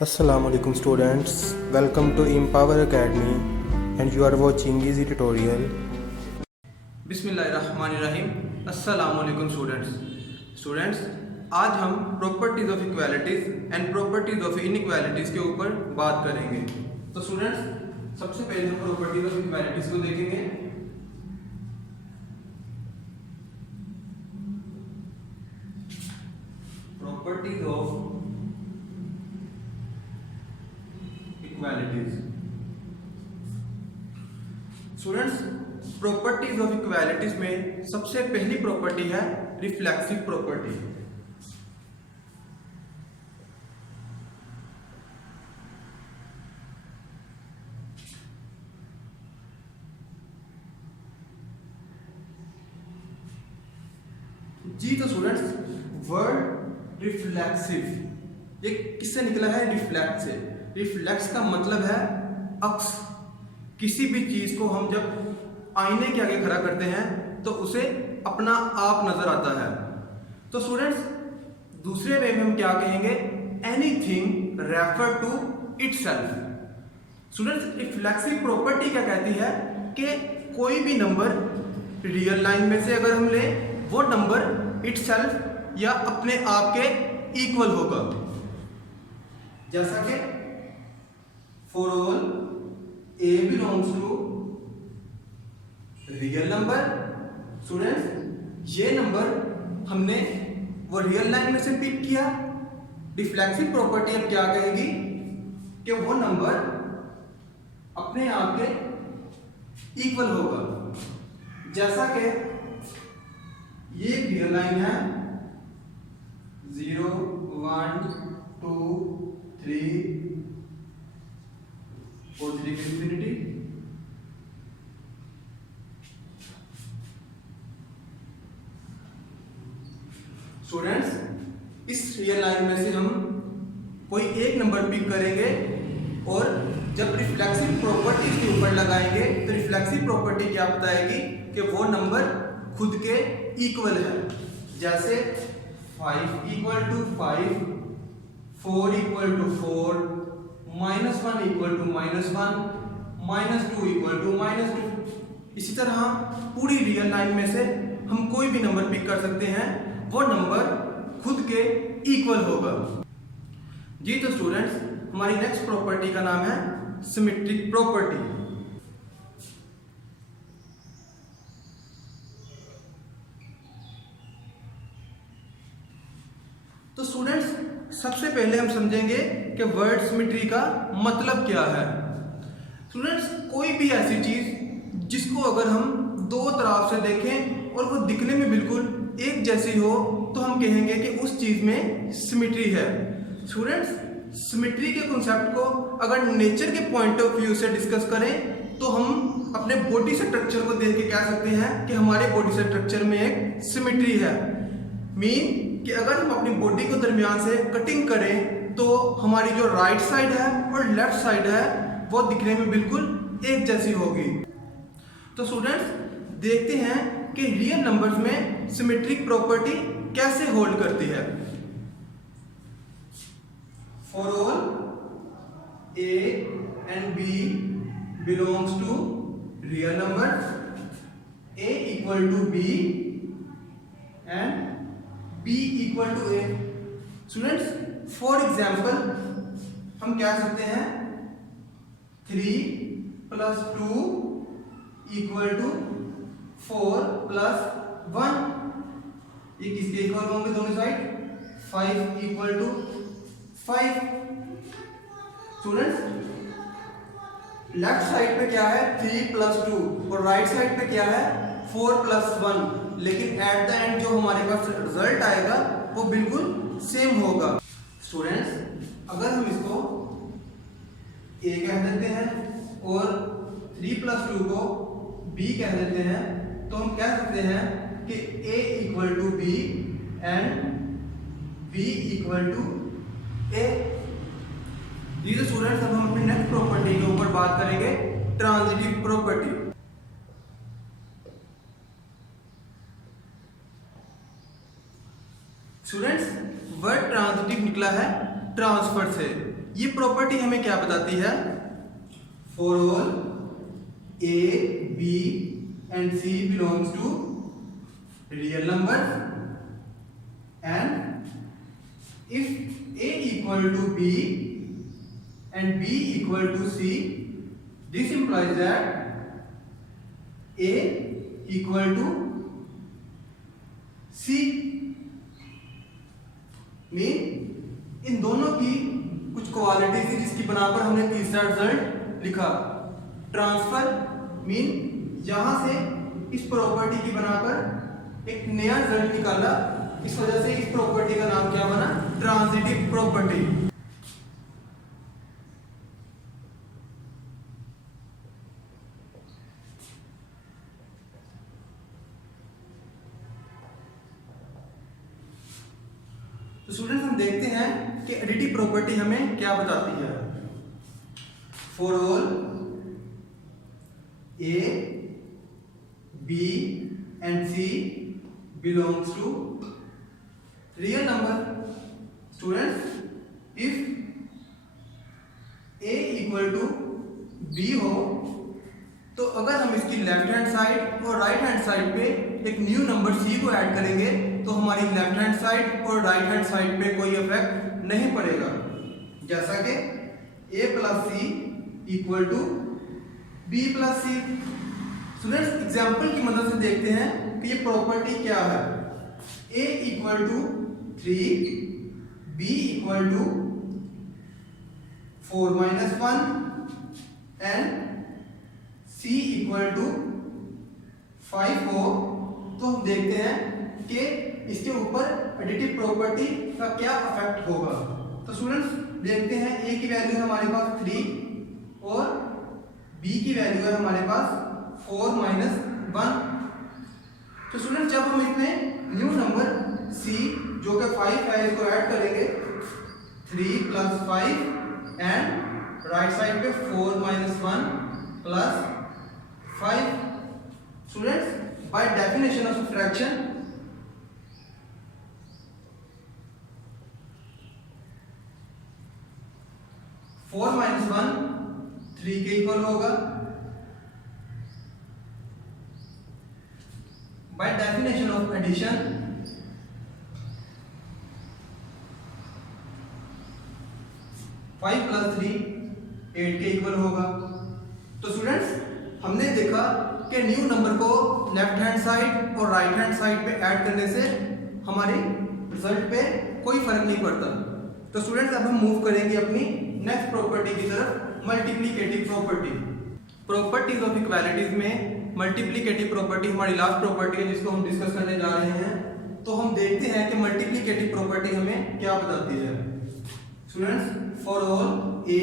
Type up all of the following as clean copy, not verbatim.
Assalamualaikum students, welcome to Empower Academy and you are watching easy tutorial. बिस्मिल्लाहिर्रहमानिर्रहीम। अस्सलाम वालेकुम students. आज हम properties of equalities and properties of inequalities के ऊपर बात करेंगे। तो स्टूडेंट्स, सबसे पहले हम प्रॉपर्टीज ऑफ इक्वालिटीज को देखेंगे। Properties of equalities. Students, properties of equalities में सबसे पहली प्रॉपर्टी है रिफ्लेक्सिव प्रॉपर्टी। जी तो स्टूडेंट्स, वर्ड रिफ्लेक्सिव ये किससे निकला है? रिफ्लेक्ट से। रिफ्लेक्स का मतलब है अक्स। किसी भी चीज को हम जब आईने के आगे खड़ा करते हैं तो उसे अपना आप नजर आता है। तो स्टूडेंट्स, दूसरे वे में हम क्या कहेंगे? Anything refer to itself. Students, reflexive property क्या कहती है कि कोई भी नंबर रियल लाइन में से अगर हम लें, वो नंबर इटसेल्फ या अपने आप के इक्वल होगा। जैसा कि for all A belongs to real number. Students, ये नंबर हमने वो रियल लाइन में से पिक किया। रिफ्लेक्सिव प्रॉपर्टी अब क्या कहेगी कि वो नंबर अपने आप के इक्वल होगा। जैसा कि ये रियल लाइन है 0 1 2 3 और 3 की इंफिनिटी। स्टूडेंट्स, इस रियल लाइन में से हम कोई एक नंबर पिक करेंगे और जब रिफ्लेक्सिव प्रॉपर्टी के ऊपर लगाएंगे तो रिफ्लेक्सिव प्रॉपर्टी क्या बताएगी कि वो नंबर खुद के इक्वल है। जैसे 5 equal to 5, 4 equal to 4, -1 equal to -1, -2 equal to -2। इसी तरह पूरी रियल लाइन में से हम कोई भी नंबर पिक कर सकते हैं, वो नंबर खुद के इक्वल होगा। जी तो स्टूडेंट्स, हमारी नेक्स्ट प्रॉपर्टी का नाम है सिमेट्रिक प्रॉपर्टी। तो स्टूडेंट्स, सबसे पहले हम समझेंगे कि वर्ड सिमेट्री का मतलब क्या है। स्टूडेंट्स, कोई भी ऐसी चीज जिसको अगर हम दो तरफ से देखें और वो दिखने में बिल्कुल एक जैसी हो तो हम कहेंगे कि उस चीज में सिमेट्री है। स्टूडेंट्स, सिमेट्री के कॉन्सेप्ट को अगर नेचर के पॉइंट ऑफ व्यू से डिस्कस करें तो हम अपने बॉडी स्ट्रक्चर को देख के कह सकते हैं कि हमारे बॉडी स्ट्रक्चर में एक सिमेट्री है। मीन कि अगर हम अपनी बॉडी को दरमियान से कटिंग करें तो हमारी जो राइट साइड है और लेफ्ट साइड है वो दिखने में बिल्कुल एक जैसी होगी। तो स्टूडेंट्स, देखते हैं कि रियल नंबर्स में सिमेट्रिक प्रॉपर्टी कैसे होल्ड करती है। For all A and B belongs to real number, A equal to B and b equal to a। Students, for example हम कह सकते हैं 3 + 2 इक्वल टू 4 + 1। ये किसके इक्वल होंगे दोनों side? 5 equal to 5। Students, left side पे क्या है? 3 + 2 और राइट साइड पे क्या है? 4 + 1। लेकिन एट द एंड जो हमारे पास रिजल्ट आएगा वो बिल्कुल सेम होगा। स्टूडेंट्स, अगर हम इसको a कह देते हैं और 3 + 2 को b कह देते हैं तो हम कह सकते हैं कि a equal to b and b equal to a। जी स्टूडेंट्स, अब हम अपनी नेक्स्ट प्रॉपर्टी के ऊपर बात करेंगे, transitive property. Students, word transitive निकला है ट्रांसफर से। ये प्रॉपर्टी हमें क्या बताती है? For all A B and C belongs to real number and if A equal to B and B equal to C, this implies that A equal to C. Mean इन दोनों की कुछ क्वालिटी थी जिसकी बना पर हमने तीसरा रिजल्ट लिखा। ट्रांसफर मीन यहां से इस प्रॉपर्टी की बना पर एक नया रिजल्ट निकाला, इस वजह से इस प्रॉपर्टी का नाम क्या बना? Transitive property. तो स्टूडेंट्स हम देखते हैं कि एडिटिव प्रॉपर्टी हमें क्या बताती है। For all A B and C belongs to real number. Students, if A equal to B हो तो अगर हम इसकी लेफ्ट हैंड साइड और राइट हैंड साइड पे एक न्यू नंबर सी को ऐड करेंगे तो हमारी लेफ्ट हैंड साइड और राइट हैंड साइड पे कोई इफेक्ट नहीं पड़ेगा। जैसा कि a plus C equal to B plus C. Students, example की मदद से देखते हैं कि ये प्रॉपर्टी क्या है। a equal to 3, b equal to 4 minus 1 and c equal to 5 हो तो हम देखते हैं कि इसके ऊपर एडिटिव प्रॉपर्टी का क्या इफेक्ट होगा। तो स्टूडेंट्स देखते हैं, a की वैल्यू है हमारे पास 3 और b की वैल्यू है हमारे पास 4 माइनस 1। तो स्टूडेंट्स जब हम इसमें न्यू नंबर c जो कि 5 है इसको ऐड करेंगे, 3 प्लस 5 एंड राइट साइड पे 4 minus 1 plus 5। Students by definition of subtraction four minus 1 3 के इक्वल होगा। By definition of addition 5 plus 3 8 के इक्वल होगा। तो स्टूडेंट्स हमने देखा कि न्यू नंबर को लेफ्ट हैंड साइड और राइट हैंड साइड पे ऐड करने से हमारे रिजल्ट पे कोई फर्क नहीं पड़ता। तो स्टूडेंट्स अब हम मूव करेंगे अपनी नेक्स्ट प्रॉपर्टी की तरफ, multiplicative property. Properties of equalities में मल्टीप्लिकेटिव प्रॉपर्टी हमारी लास्ट प्रॉपर्टी है जिसको हम डिस्कस करने जा रहे हैं। तो हम देखते हैं कि मल्टीप्लिकेटिव प्रॉपर्टी हमें क्या बताती है। Students, for all A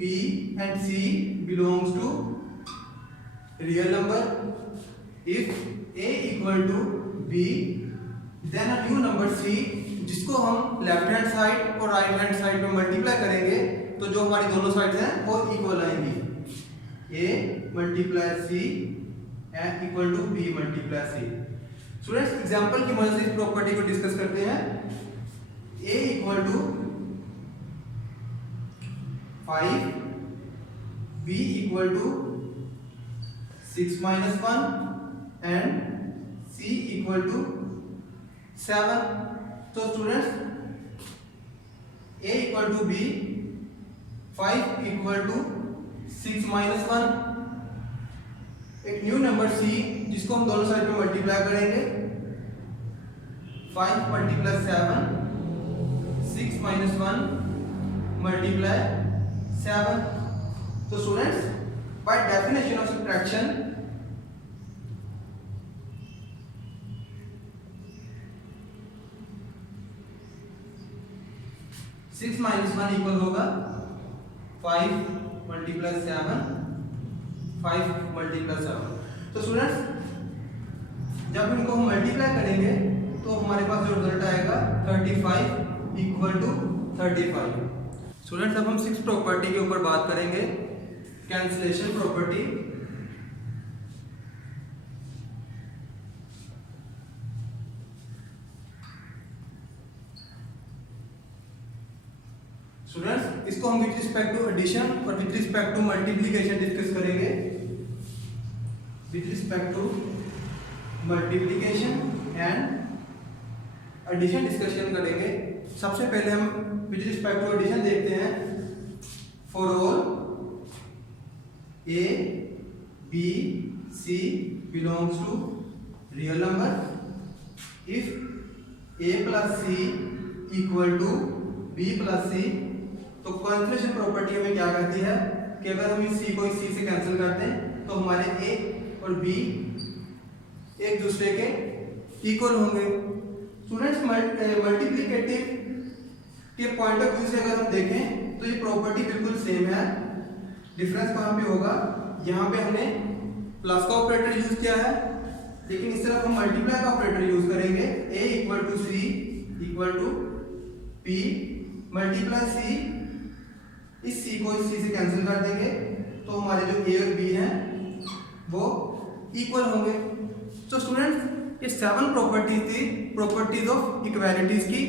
B and C belongs to real number, if A equal to B then a new number C जिसको हम लेफ्ट हैंड साइड और राइट हैंड साइड में मल्टीप्लाई करेंगे तो जो हमारी दोनों साइड्स हैं वो इक्वल आएंगी। a multiply C and equal to b multiply C. Students example की मदद से इस प्रॉपर्टी को डिस्कस करते हैं। a equal to 5, b equal to 6 minus 1 and c equal to 7। तो students a equal to b, 5 equal to 6 minus 1, एक new number c जिसको हम दोनों साइड पे मल्टीप्लाई करेंगे, 5 मल्टीप्लाई 7, 6 माइनस 1 मल्टीप्लाई 7। तो students by definition of subtraction 6 minus 1 equal होगा 5 multiply 7, 5 multiply 7। तो स्टूडेंट्स जब इनको हम मल्टीप्लाई करेंगे तो हमारे पास जो रिजल्ट आएगा 35 इक्वल टू 35। स्टूडेंट्स अब हम 6 प्रॉपर्टी के ऊपर बात करेंगे, कैंसलेशन प्रॉपर्टी। स्टूडेंट्स इसको हम विद रिस्पेक्ट टू एडिशन और with respect to multiplication discuss करेंगे। With respect to multiplication and addition discussion करेंगे। सबसे पहले हम विद रिस्पेक्ट टू एडिशन देखते हैं। For all A B C belongs to real number if A plus C equal to B plus C. तो cancellation property हमें क्या कहती है कि अगर हम इस सी को इस सी से कैंसिल करते हैं तो हमारे ए और बी एक दूसरे के इक्वल होंगे। स्टूडेंट्स मल्टीप्लिकेटिव के पॉइंट ऑफ व्यू से अगर हम देखें तो ये प्रॉपर्टी बिल्कुल सेम है। डिफरेंस कहाँ पे होगा, यहाँ पे हमने प्लस का ऑपरेटर यूज किया है, लेकिन इस तरफ हम मल्टीप्लाई का ऑपरेटर यूज करेंगे। a equal to C equal to p multiply C, इस c को इस c से कैंसिल कर देंगे तो हमारे जो a और b हैं वो इक्वल होंगे। तो स्टूडेंट्स ये 7 प्रॉपर्टीज थी प्रॉपर्टीज ऑफ इक्वालिटीज की।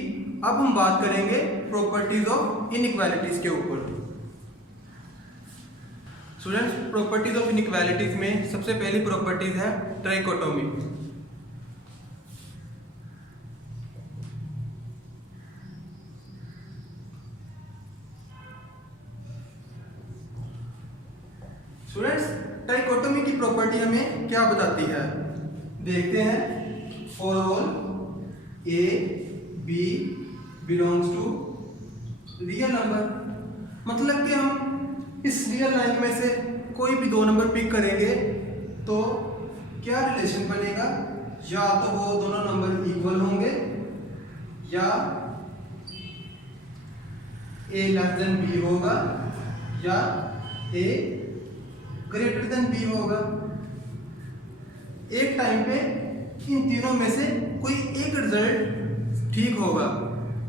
अब हम बात करेंगे प्रॉपर्टीज ऑफ इनइक्वालिटीज के ऊपर। स्टूडेंट्स प्रॉपर्टीज ऑफ इनइक्वालिटीज में सबसे पहली प्रॉपर्टीज है ट्राइकोटोमी। स्टूडेंट्स ट्राइकोटोमी की प्रॉपर्टी हमें क्या बताती है, देखते हैं। For all A B belongs to real number, मतलब कि हम इस रियल लाइन में से कोई भी दो नंबर पिक करेंगे तो क्या रिलेशन बनेगा, या तो वो दोनों नंबर इक्वल होंगे या ए लेस देन बी होगा या ए ग्रेटर देन बी होगा। एक टाइम पे इन तीनों में से कोई एक रिजल्ट ठीक होगा।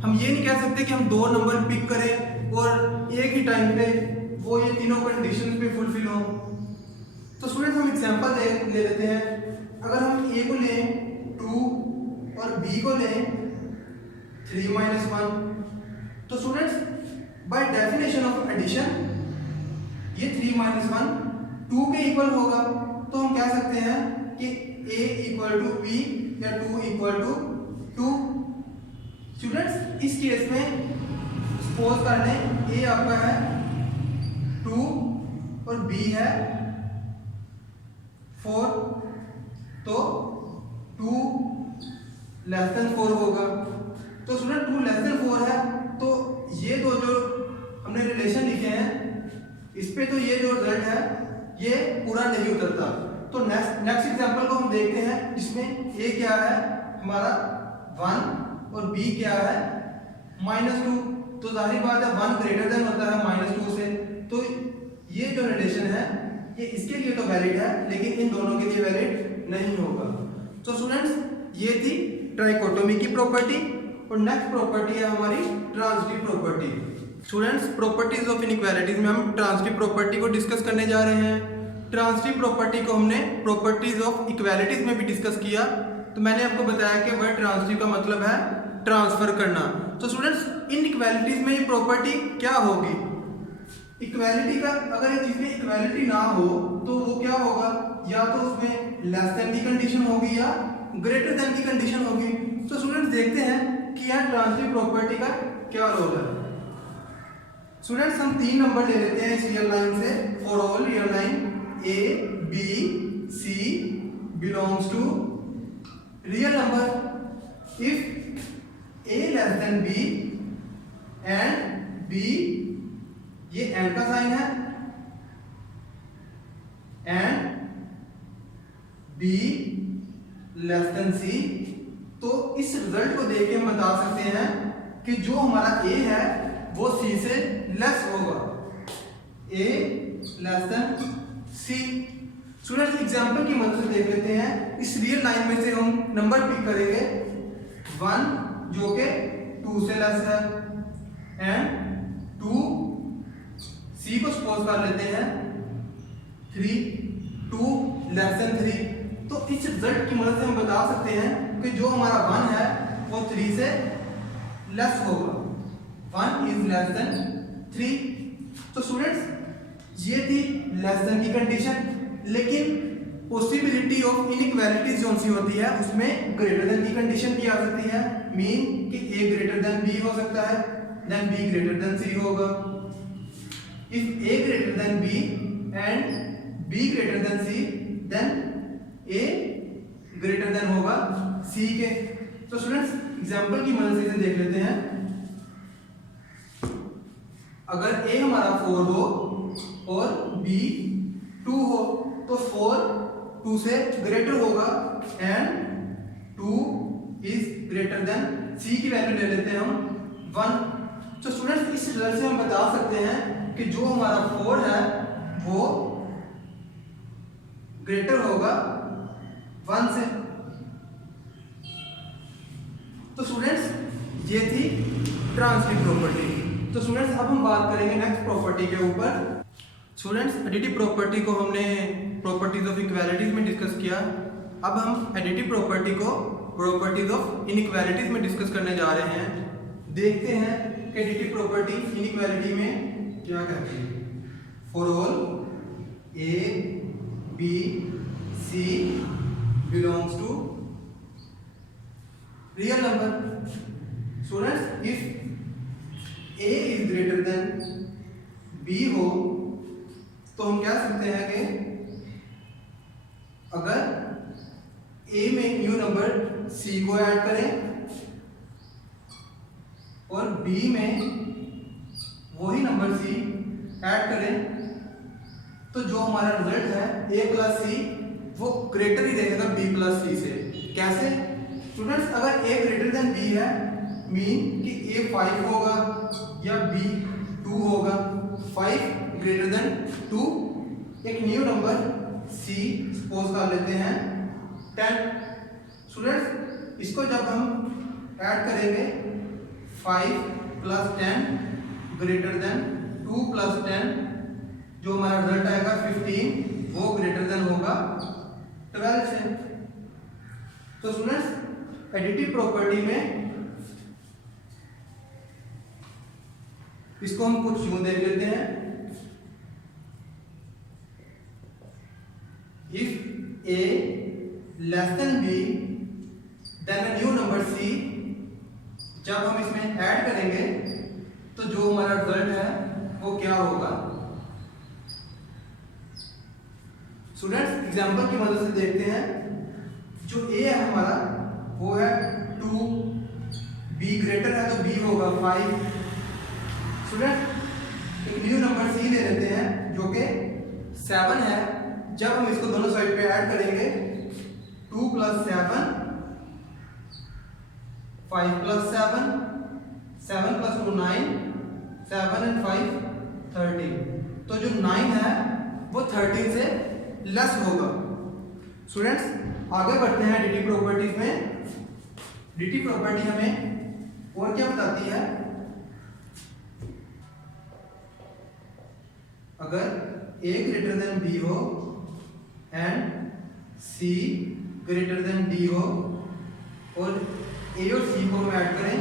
हम ये नहीं कह सकते कि हम दो नंबर पिक करें और एक ही टाइम पे वो ये तीनों कंडीशंस पे फुलफिल हो। तो स्टूडेंट्स हम एग्जांपल ले लेते हैं। अगर हम ए को लें 2 और बी को लें 3 - 1, तो students by definition of addition ये 3 - 1 2 के इक्वल होगा। तो हम कह सकते हैं कि a इक्वल टू बी या 2 इक्वल टू 2। स्टूडेंट्स इस केस में सपोज कर लें a आपका है 2 और b है 4, तो 2 लेस देन 4 होगा। तो स्टूडेंट 2 लेस देन 4 है, तो ये दो जो हमने रिलेशन लिखे हैं इस पे तो ये जो रिजल्ट है ये पूरा नहीं उतरता। तो नेक्स्ट एग्जांपल को हम देखते हैं जिसमें a क्या है हमारा 1 और b क्या है -2। तो जाहिर बात है 1 ग्रेटर देन होता है -2 से, तो ये जो रिलेशन है ये इसके लिए तो वैलिड है लेकिन इन दोनों के लिए वैलिड नहीं होगा। तो स्टूडेंट्स ये थी ट्राइकोटोमी की प्रॉपर्टी। और नेक्स्ट प्रॉपर्टी है हमारी transitive property. Students properties of inequalities में हम ट्रांजिटिव प्रॉपर्टी को डिस्कस करने जा रहे हैं। ट्रांजिटिव प्रॉपर्टी को हमने प्रॉपर्टीज ऑफ इक्वालिटीज में भी डिस्कस किया। तो मैंने आपको बताया कि वर्ड ट्रांजिटिव का मतलब है ट्रांसफर करना। तो स्टूडेंट्स इनइक्वालिटीज में ये प्रॉपर्टी क्या होगी, इक्वालिटी का अगर एक चीज में इक्वालिटी ना हो तो वो क्या होगा, या तो उसमें लेस देन की कंडीशन होगी या ग्रेटर देन की कंडीशन होगी। तो स्टूडेंट्स देखते हैं कि यहाँ ट्रांजिटिव प्रॉपर्टी का क्या रोल है। स्टूडेंट्स हम 3 नंबर ले लेते हैं इस रियल लाइन से। For all real line A B C belongs to real number if A less than B and B, ये एंड का साइन है, and B less than C. तो इस रिजल्ट को देख के हम बता सकते हैं कि जो हमारा ए है वो सी से लेस होगा, ए लेस देन सी। स्टूडेंट्स एग्जांपल की मदद से देख लेते हैं। इस रियल लाइन में से हम नंबर पिक करेंगे 1 जो कि 2 से लेस है एंड 2, सी को सपोज कर लेते हैं 3, 2 लेस देन 3। तो इस रिजल्ट की मदद से हम बता सकते हैं कि जो हमारा 1 है वो 3 से लेस होगा। 1 इज लेस देन 3। तो स्टूडेंट्स ये थी लेस देन की कंडीशन, लेकिन पॉसिबिलिटी ऑफ इनइक्वालिटीज जो सी होती है उसमें ग्रेटर देन की कंडीशन भी आ सकती है। मीन कि ए ग्रेटर देन बी हो सकता है, then B greater than C होगा। If A greater than B and B greater than C, then A greater than होगा सी के। तो स्टूडेंट्स एग्जांपल की मदद से इसे देख लेते हैं। अगर ए हमारा 4 हो और बी 2 हो तो 4 2 से ग्रेटर होगा एंड 2 इज ग्रेटर देन सी की वैल्यू ले लेते हैं हम 1। तो स्टूडेंट्स इस रिजल्ट से हम बता सकते हैं कि जो हमारा 4 है वो ग्रेटर होगा 1 से। तो स्टूडेंट्स ये थी ट्रांजिटिव प्रॉपर्टी। तो स्टूडेंट्स अब हम बात करेंगे नेक्स्ट प्रॉपर्टी के ऊपर। स्टूडेंट्स एडिटिव प्रॉपर्टी को हमने प्रॉपर्टीज ऑफ इक्वालिटीज में डिस्कस किया। अब हम एडिटिव प्रॉपर्टी को प्रॉपर्टीज ऑफ इनइक्वालिटीज में डिस्कस करने जा रहे हैं। देखते हैं कि एडिटिव प्रॉपर्टी इनइक्वालिटी में क्या कहती है। For all A B C belongs to real number. Students if A is greater than B हो तो हम कह सकते हैं कि अगर ए में न्यू नंबर सी को ऐड करें और बी में वही नंबर सी ऐड करें तो जो हमारा रिजल्ट है ए प्लस सी वो ग्रेटर ही रहेगा बी प्लस सी से। कैसे स्टूडेंट्स, अगर ए ग्रेटर देन बी है मीन कि ए 5 होगा या बी 2 होगा। 5 ग्रेटर देन 2, एक न्यू नंबर सी सपोज कर लेते हैं 10। स्टूडेंट्स इसको जब हम ऐड करेंगे 5 प्लस 10 ग्रेटर देन 2 प्लस 10, जो हमारा रिजल्ट आएगा 15, वो ग्रेटर देन होगा 12 से। तो स्टूडेंट्स एडिटिव प्रॉपर्टी में इसको हम कुछ यूं देख लेते हैं। If A less than B then a new number C, जब हम इसमें ऐड करेंगे तो जो हमारा रिजल्ट है वो क्या होगा। स्टूडेंट्स एग्जांपल की मदद से देखते हैं। जो ए है हमारा वो है 2, बी ग्रेटर है तो बी होगा 5। स्टूडेंट एक न्यू नंबर सी ले लेते हैं जो कि 7 है। जब हम इसको दोनों साइड पे ऐड करेंगे 2 प्लस 7, 5 प्लस 7, 7 प्लस 2 9, 7 एंड 5 13। तो जो 9 है वो 13 से लेस होगा। स्टूडेंट्स आगे बढ़ते हैं एडिटिव प्रॉपर्टीज में। एडिटिव प्रॉपर्टी हमें और क्या बताती है। अगर a ग्रेटर देन b हो and c greater than d हो और a और c को हम ऐड करें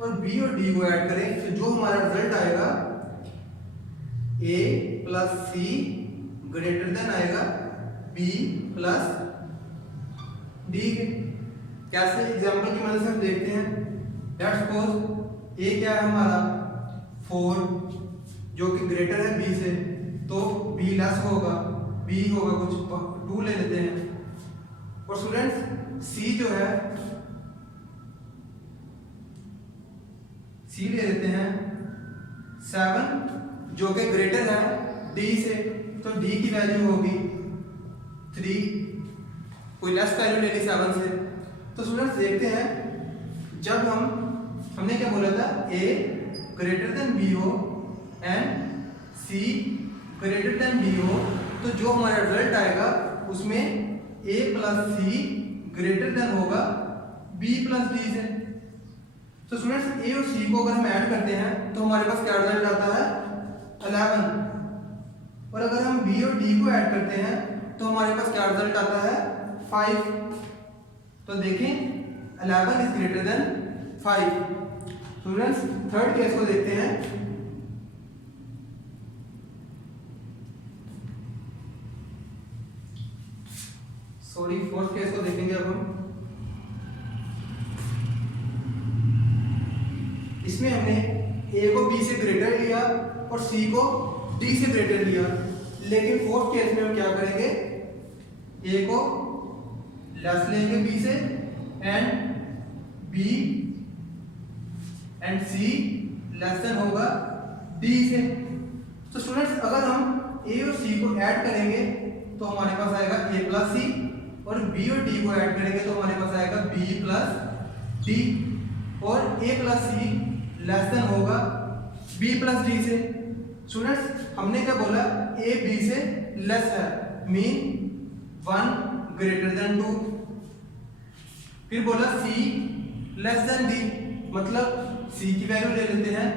और b और d को ऐड करें तो जो हमारा रिजल्ट आएगा a plus c greater than आएगा b प्लस d के। कैसे एग्जाम्पल की मदद से हम देखते हैं। लेट्स सपोज a क्या है हमारा 4 जो कि ग्रेटर है b से, तो b लेस होगा, b होगा कुछ 2 ले लेते हैं। और स्टूडेंट्स c जो है c ले लेते हैं 7 जो कि ग्रेटर है d से, तो d की वैल्यू होगी 3, कोई लेस वैल्यू ले ली 7 से। तो स्टूडेंट्स देखते हैं जब हमने क्या बोला था a ग्रेटर देन b हो and c greater than d हो तो जो हमारा रिजल्ट आएगा उसमें a plus c greater than होगा b प्लस d से। तो स्टूडेंट्स a और c को अगर हम ऐड करते हैं तो हमारे पास क्या रिजल्ट आता है 11। और अगर हम b और d को ऐड करते हैं तो हमारे पास क्या रिजल्ट आता है 5। तो देखें 11 is greater then 5। Students third case को देखते हैं। सॉरी फोर्थ केस को देखेंगे अब हम। इसमें हमने ए को बी से ग्रेटर लिया और सी को डी से ग्रेटर लिया, लेकिन फोर्थ केस में हम क्या करेंगे, ए को लेस लेंगे बी से and B and C less than होगा डी से। तो स्टूडेंट्स अगर हम ए और सी को ऐड करेंगे तो हमारे पास आएगा ए प्लस सी, और बी और डी को ऐड करेंगे तो हमारे पास आएगा बी प्लस डी, और ए प्लस सी लेस देन होगा बी प्लस डी से। स्टूडेंट्स हमने क्या बोला, ए बी से लेस है, मीन 1 ग्रेटर देन 2। फिर बोला सी लेस देन डी, मतलब सी की वैल्यू ले लेते हैं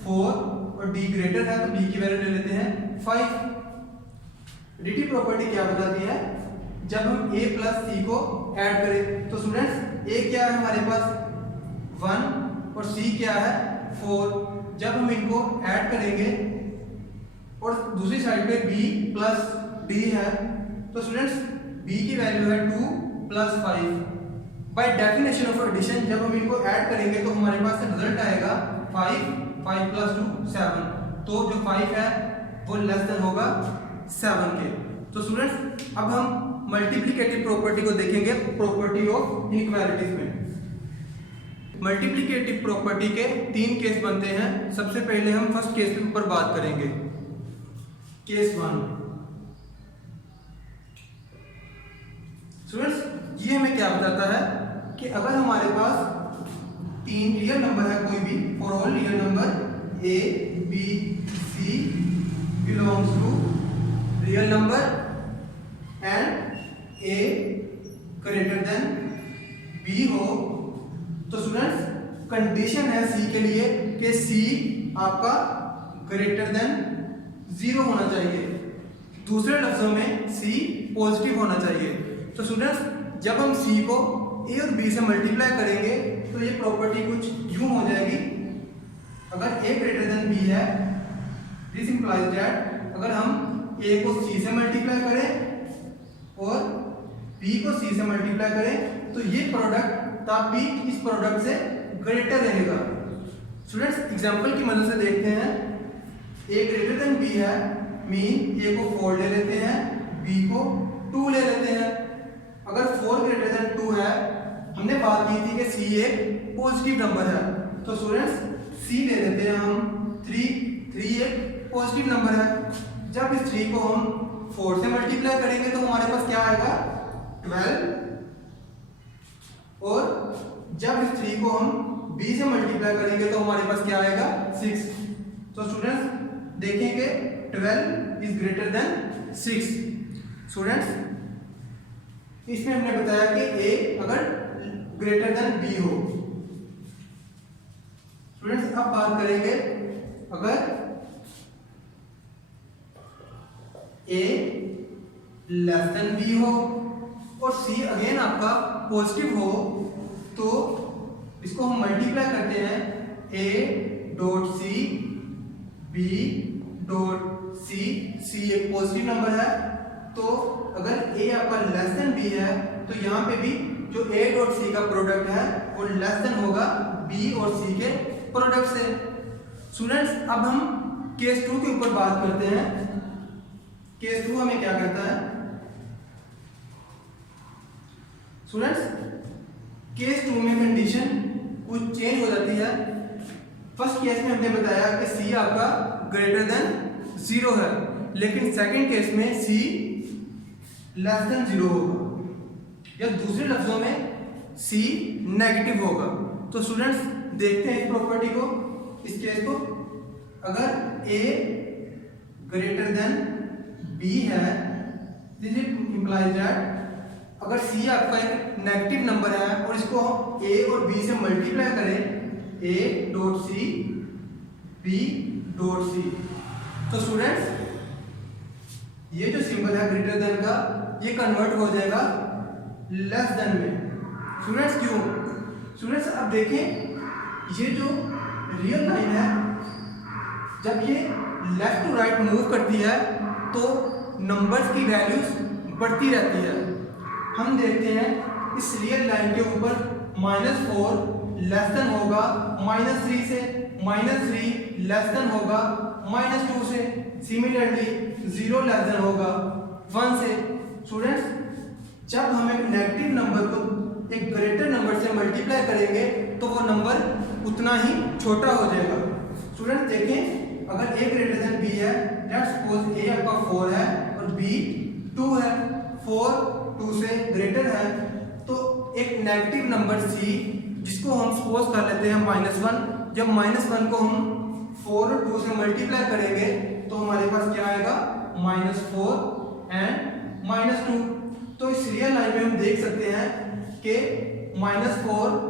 4 और डी ग्रेटर है तो बी की वैल्यू ले लेते हैं 5। रीटी प्रॉपर्टी क्या बताती है, जब हम a प्लस सी को ऐड करें तो स्टूडेंट्स a क्या है हमारे पास 1 और c क्या है 4। जब हम इनको ऐड करेंगे और दूसरी साइड पे b प्लस d है तो स्टूडेंट्स b की वैल्यू है 2 plus 5। By definition of addition जब हम इनको ऐड करेंगे तो हमारे पास रिजल्ट आएगा 5 प्लस 2 7। तो जो 5 है वो लेस देन होगा 7 के। तो स्टूडेंट्स अब हम मल्टीप्लिकेटिव प्रॉपर्टी को देखेंगे, प्रॉपर्टी ऑफ इनइक्वालिटीज में। मल्टीप्लिकेटिव प्रॉपर्टी के 3 केस बनते हैं। सबसे पहले हम फर्स्ट केस के ऊपर बात करेंगे, केस 1। स्टूडेंट्स ये हमें क्या बताता है कि अगर हमारे पास 3 रियल नंबर है कोई भी, for all real number A B C belongs to real number and A greater than B हो, तो स्टूडेंट्स कंडीशन है सी के लिए कि सी आपका ग्रेटर देन 0 होना चाहिए। दूसरे लफ्जों में सी पॉजिटिव होना चाहिए। तो स्टूडेंट्स जब हम सी को ए और बी से मल्टीप्लाई करेंगे तो ये प्रॉपर्टी कुछ यूं हो जाएगी, अगर ए ग्रेटर देन बी है दिस इंप्लाइज दैट अगर हम ए को सी से मल्टीप्लाई करें और बी को सी से मल्टीप्लाई करें तो ये प्रोडक्ट तब भी इस प्रोडक्ट से ग्रेटर रहेगा। स्टूडेंट्स एग्जांपल की मदद से देखते हैं, ए ग्रेटर देन बी है मीन ए को 4 ले लेते हैं, बी को 2 ले लेते हैं। अगर 4 ग्रेटर देन 2 है, हमने बात की थी कि सी एक पॉजिटिव नंबर है, तो स्टूडेंट्स सी ले लेते हैं हम 3 एक पॉजिटिव नंबर है। जब इस 3 को हम 4 से मल्टीप्लाई करेंगे तो हमारे पास क्या आएगा 12, और जब इस 3 को हम b से मल्टीप्लाई करेंगे तो हमारे पास क्या आएगा 6। तो स्टूडेंट्स देखेंगे 12 इज ग्रेटर देन 6। स्टूडेंट्स इसमें हमने बताया कि a अगर ग्रेटर देन b हो। स्टूडेंट्स अब बात करेंगे अगर a लेस देन b हो और c अगेन आपका पॉजिटिव हो, तो इसको हम मल्टीप्लाई करते हैं a dot C b dot C. c एक पॉजिटिव नंबर है, तो अगर a आपका लेस देन b है तो यहाँ पे भी जो a डॉट सी का प्रोडक्ट है वो लेस देन होगा b और c के प्रोडक्ट से। स्टूडेंट्स अब हम केस 2 के ऊपर बात करते हैं। केस 2 हमें क्या कहता है, स्टूडेंट्स केस 2 में कंडीशन कुछ चेंज हो जाती है। फर्स्ट केस में हमने बताया कि सी आपका ग्रेटर देन 0 है, लेकिन सेकंड केस में सी लेस देन 0 होगा, या दूसरे लफ्जों में सी नेगेटिव होगा। तो स्टूडेंट्स देखते हैं इस प्रॉपर्टी को, इस केस को। अगर ए ग्रेटर देन बी है, दिस इंप्लाइज दैट अगर सी आपका एक नेगेटिव नंबर है और इसको हम ए और बी से मल्टीप्लाई करें, A dot C B dot C, तो स्टूडेंट्स ये जो सिंबल है ग्रेटर देन का ये कन्वर्ट हो जाएगा लेस देन में। स्टूडेंट्स क्यों? स्टूडेंट्स अब देखें ये जो रियल लाइन है जब ये लेफ्ट टू राइट मूव करती है तो नंबर्स की वैल्यूज बढ़ती रहती है। हम देखते हैं इस रियल लाइन के ऊपर -4 लेस देन होगा -3 से, -3 लेस देन होगा -2 से, सिमिलरली 0 लेस देन होगा 1 से। स्टूडेंट्स, जब हम एक नेगेटिव नंबर को एक ग्रेटर नंबर से मल्टीप्लाई करेंगे तो वो नंबर उतना ही छोटा हो जाएगा। स्टूडेंट्स देखें, अगर a ग्रेटर देन b है, लेट्स सपोज a आपका 4 है और b 2 है, 4 2 से ग्रेटर है, तो एक नेगेटिव नंबर c जिसको हम सपोज कर लेते हैं -1, जब -1 को हम 4 और 2 से मल्टीप्लाई करेंगे तो हमारे पास क्या आएगा, -4 एंड -2। तो इस रियल लाइन में हम देख सकते हैं कि -4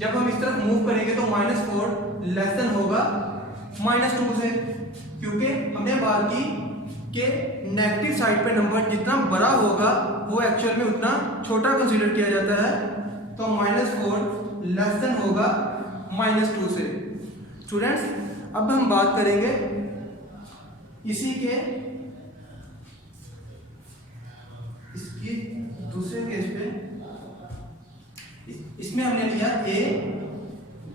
जब हम इस तरफ मूव करेंगे तो -4 लेस देन होगा -2 से, क्योंकि हमने बात की कि नेगेटिव साइड पे नंबर जितना बड़ा होगा वो एक्चुअल में उतना छोटा कंसीडर किया जाता है। तो -4 लेस देन होगा -2 से। स्टूडेंट्स, अब हम बात करेंगे इसी के इसकी दूसरे केस पे। इसमें हमने लिया a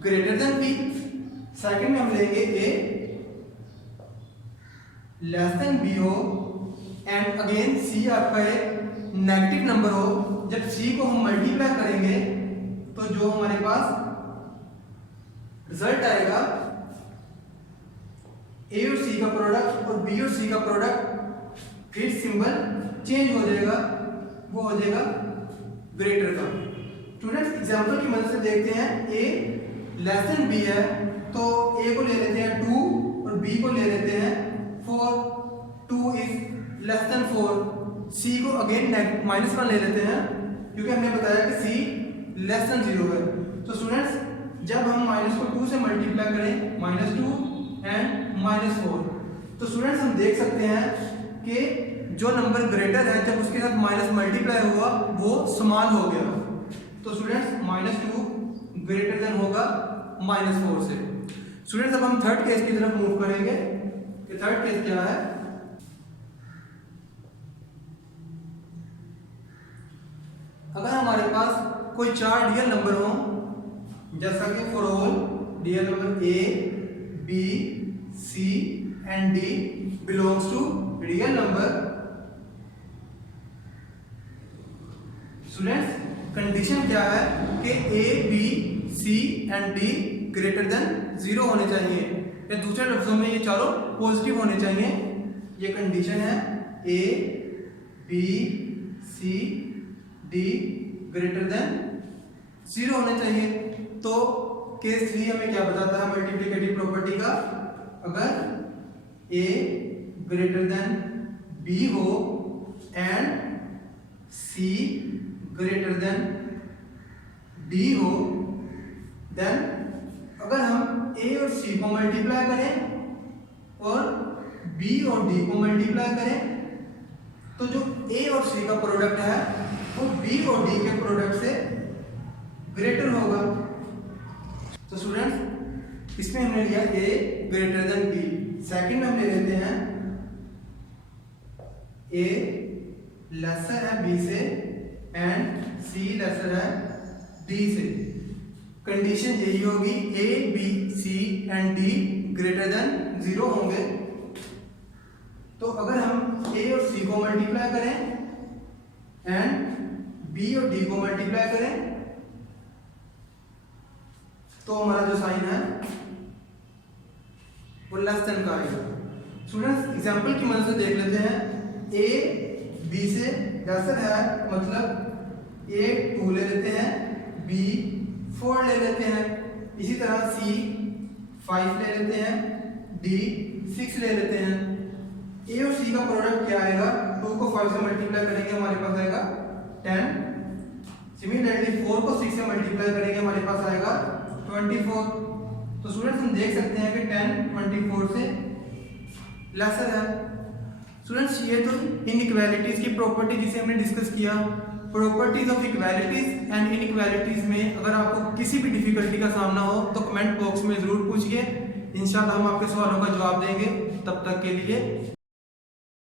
greater than b, second में हम लेंगे a लेस देन b हो एंड अगेन c आपका एक नेगेटिव नंबर हो। जब c को हम मल्टीप्लाई करेंगे तो जो हमारे पास रिजल्ट आएगा a और c का प्रोडक्ट और b और c का प्रोडक्ट, फिर सिंबल चेंज हो जाएगा, वो हो जाएगा ग्रेटर का। स्टूडेंट्स, एग्जांपल की मदद से देखते हैं, a लेस देन b है तो a को ले लेते हैं 2 और b को ले लेते हैं 4, 2 इज लेस देन 4, c को अगेन -1 ले लेते हैं क्योंकि हमने बताया कि c लेस देन 0 है। तो स्टूडेंट्स, जब हम माइनस को 2 से मल्टीप्लाई करें, -2 एंड -4, तो स्टूडेंट्स हम देख सकते हैं कि जो नंबर ग्रेटर है जब उसके साथ माइनस मल्टीप्लाई हुआ वो समान हो गया। तो स्टूडेंट्स, -2 ग्रेटर देन होगा -4 से। स्टूडेंट्स, अब हम थर्ड केस की तरफ मूव करेंगे कि थर्ड केस क्या है। अगर हमारे पास कोई 4 रियल नंबर हो, जैसा कि for all real number a, b, c and d belongs to real number. Students, condition क्या है कि a, b, c and d greater than 0 होने चाहिए, या दूसरे लफ्जों में ये चारों पॉजिटिव होने चाहिए। ये कंडीशन है a, b, c, d greater than 0 होने चाहिए। तो केस 3 हमें क्या बताता है मल्टीप्लिकेटिव प्रॉपर्टी का, अगर a ग्रेटर देन b हो and c greater than d हो, देन अगर हम a और c को मल्टीप्लाई करें और b और d को मल्टीप्लाई करें तो जो a और c का प्रोडक्ट है वो b और d के प्रोडक्ट से ग्रेटर होगा। तो स्टूडेंट्स, इसमें हमने लिया a greater than b, second में हम ले लेते हैं a लेसर है b से एंड c लेसर है d से। कंडीशन यही होगी a, b, c and d greater than 0 होंगे। तो अगर हम a और c को मल्टीप्लाई करें एंड b और d को मल्टीप्लाई करें तो हमारा जो साइन है वो लेस देन का आएगा। स्टूडेंट्स, एग्जांपल की मदद से देख लेते हैं, a b से लेसर है, मतलब a 2 ले लेते हैं, b 4 ले लेते हैं, इसी तरह c 5 ले लेते हैं, d 6 ले लेते हैं। a और c का प्रोडक्ट क्या आएगा, 2 को 5 से मल्टीप्लाई करेंगे हमारे पास आएगा 10, सिमिलरली 4 को 6 से मल्टीप्लाई करेंगे हमारे पास आएगा 24। तो स्टूडेंट्स, हम देख सकते हैं कि 10 24 से लेसर है। स्टूडेंट्स, ये तो इनइक्वालिटीज की प्रॉपर्टी जिसे हमने डिस्कस किया। Properties of equalities and inequalities में अगर आपको किसी भी डिफिकल्टी का सामना हो तो कमेंट बॉक्स में ज़रूर पूछिए, इंशाल्लाह हम आपके सवालों का जवाब देंगे। तब तक के लिए